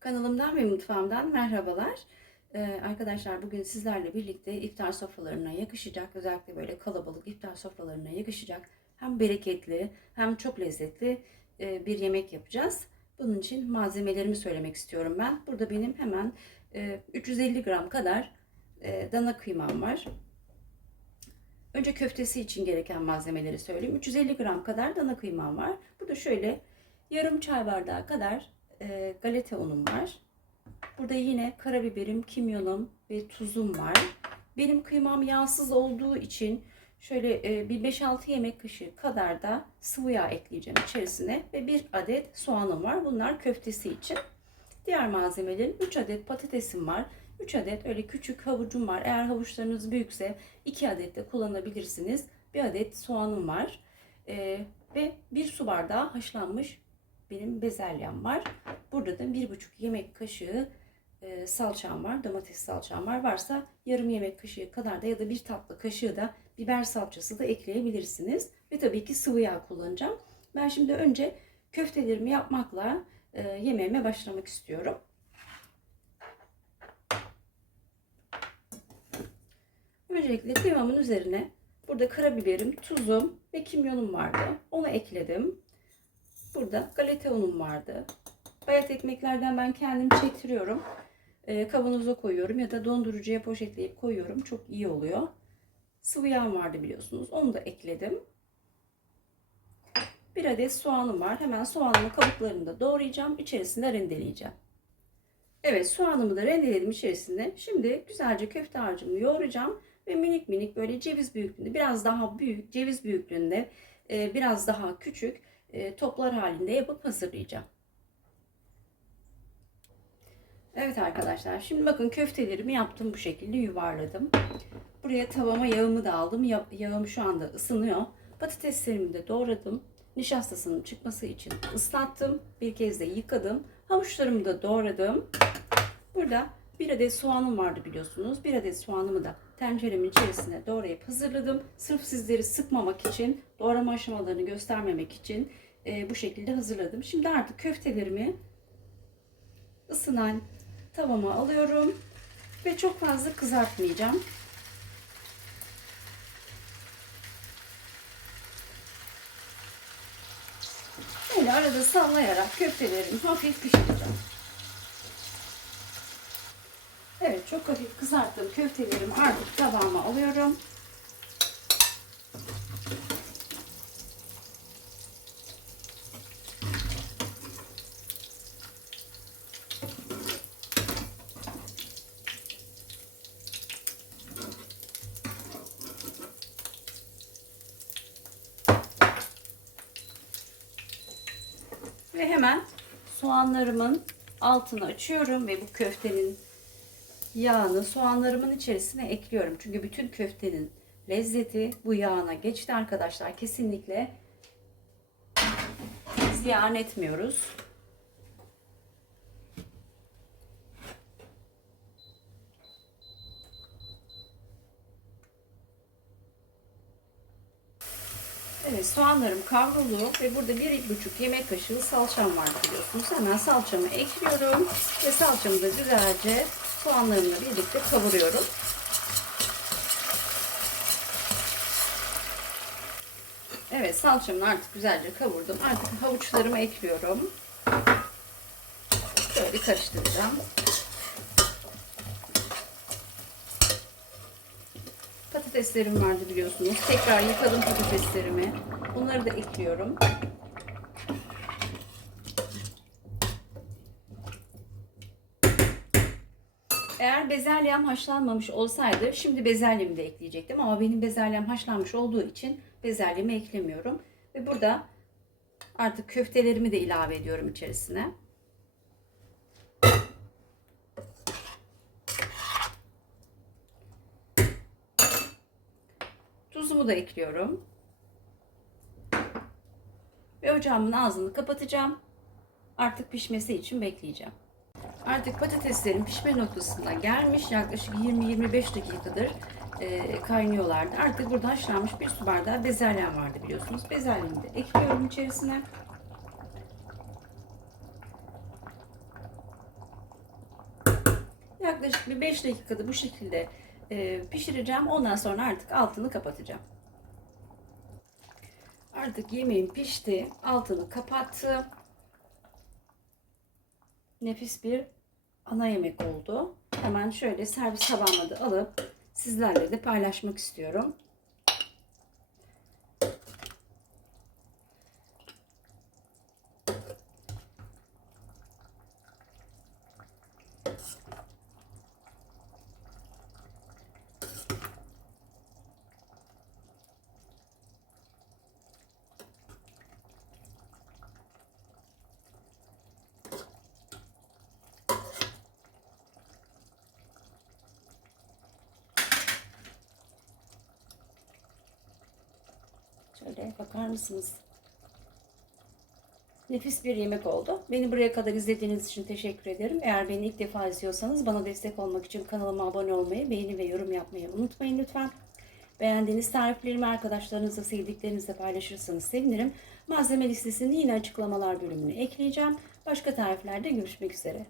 Kanalımdan ve mutfağımdan merhabalar. Ee, arkadaşlar bugün sizlerle birlikte iftar sofralarına yakışacak, özellikle böyle kalabalık iftar sofralarına yakışacak hem bereketli hem çok lezzetli e, bir yemek yapacağız. Bunun için malzemelerimi söylemek istiyorum ben. Burada benim hemen e, 350 gram kadar e, dana kıymam var. Önce köftesi için gereken malzemeleri söyleyeyim. 350 gram kadar dana kıymam var. Burada şöyle yarım çay bardağı kadar e, galeta unum var. Burada yine karabiberim, kimyonum ve tuzum var. Benim kıymam yağsız olduğu için şöyle e, bir 5-6 yemek kaşığı kadar da sıvı yağ ekleyeceğim içerisine ve bir adet soğanım var. Bunlar köftesi için. Diğer malzemelerim 3 adet patatesim var. 3 adet öyle küçük havucum var. Eğer havuçlarınız büyükse 2 adet de kullanabilirsiniz. Bir adet soğanım var. E, ve bir su bardağı haşlanmış benim bezelyem var. Burada da bir buçuk yemek kaşığı e, salçam var. Domates salçam var. Varsa yarım yemek kaşığı kadar da ya da bir tatlı kaşığı da biber salçası da ekleyebilirsiniz. Ve tabii ki sıvı yağ kullanacağım. Ben şimdi önce köftelerimi yapmakla e, yemeğime başlamak istiyorum. Öncelikle kıymamın üzerine burada karabiberim, tuzum ve kimyonum vardı. Onu ekledim. Burada galeta unum vardı. Bayat ekmeklerden ben kendim çektiriyorum. E, kavanoza koyuyorum ya da dondurucuya poşetleyip koyuyorum. Çok iyi oluyor. Sıvı yağ vardı biliyorsunuz. Onu da ekledim. Bir adet soğanım var. Hemen soğanımı kabuklarını da doğrayacağım. İçerisinde rendeleyeceğim. Evet soğanımı da rendeledim içerisinde. Şimdi güzelce köfte harcımı yoğuracağım. Ve minik minik böyle ceviz büyüklüğünde biraz daha büyük ceviz büyüklüğünde e, biraz daha küçük e, toplar halinde yapıp hazırlayacağım. Evet arkadaşlar şimdi bakın köftelerimi yaptım bu şekilde yuvarladım. Buraya tavama yağımı da aldım. Ya, yağım şu anda ısınıyor. Patateslerimi de doğradım. Nişastasının çıkması için ıslattım. Bir kez de yıkadım. Havuçlarımı da doğradım. Burada bir adet soğanım vardı biliyorsunuz. Bir adet soğanımı da tenceremin içerisine doğrayıp hazırladım. Sırf sizleri sıkmamak için, doğrama aşamalarını göstermemek için e, bu şekilde hazırladım. Şimdi artık köftelerimi ısınan tavama alıyorum ve çok fazla kızartmayacağım. Böyle arada sallayarak köftelerimi hafif pişireceğim. Evet çok hafif kızarttığım köftelerimi artık tabağıma alıyorum. Ve hemen soğanlarımın altını açıyorum ve bu köftenin yağını soğanlarımın içerisine ekliyorum. Çünkü bütün köftenin lezzeti bu yağına geçti arkadaşlar. Kesinlikle ziyan etmiyoruz. Evet soğanlarım kavruldu ve burada bir buçuk yemek kaşığı salçam var biliyorsunuz. Hemen salçamı ekliyorum ve salçamı da güzelce soğanlarımla birlikte kavuruyorum. Evet salçamı artık güzelce kavurdum. Artık havuçlarımı ekliyorum. Böyle karıştıracağım. Patateslerim vardı biliyorsunuz. Tekrar yıkadım patateslerimi. Bunları da ekliyorum. Eğer bezelyem haşlanmamış olsaydı şimdi bezelyemi de ekleyecektim ama benim bezelyem haşlanmış olduğu için bezelyemi eklemiyorum. Ve burada artık köftelerimi de ilave ediyorum içerisine. Tuzumu da ekliyorum. Ve ocağımın ağzını kapatacağım. Artık pişmesi için bekleyeceğim. Artık patateslerin pişme noktasına gelmiş. Yaklaşık 20-25 dakikadır e, kaynıyorlardı. Artık burada haşlanmış bir su bardağı bezelyem vardı biliyorsunuz. Bezelyemi de ekliyorum içerisine. Yaklaşık bir 5 dakikada bu şekilde e, pişireceğim. Ondan sonra artık altını kapatacağım. Artık yemeğim pişti. Altını kapattım. Nefis bir ana yemek oldu. Hemen şöyle servis tabağıma da alıp sizlerle de paylaşmak istiyorum. Şöyle bakar mısınız? Nefis bir yemek oldu. Beni buraya kadar izlediğiniz için teşekkür ederim. Eğer beni ilk defa izliyorsanız bana destek olmak için kanalıma abone olmayı, beğeni ve yorum yapmayı unutmayın lütfen. Beğendiğiniz tariflerimi arkadaşlarınızla, sevdiklerinizle paylaşırsanız sevinirim. Malzeme listesini yine açıklamalar bölümüne ekleyeceğim. Başka tariflerde görüşmek üzere.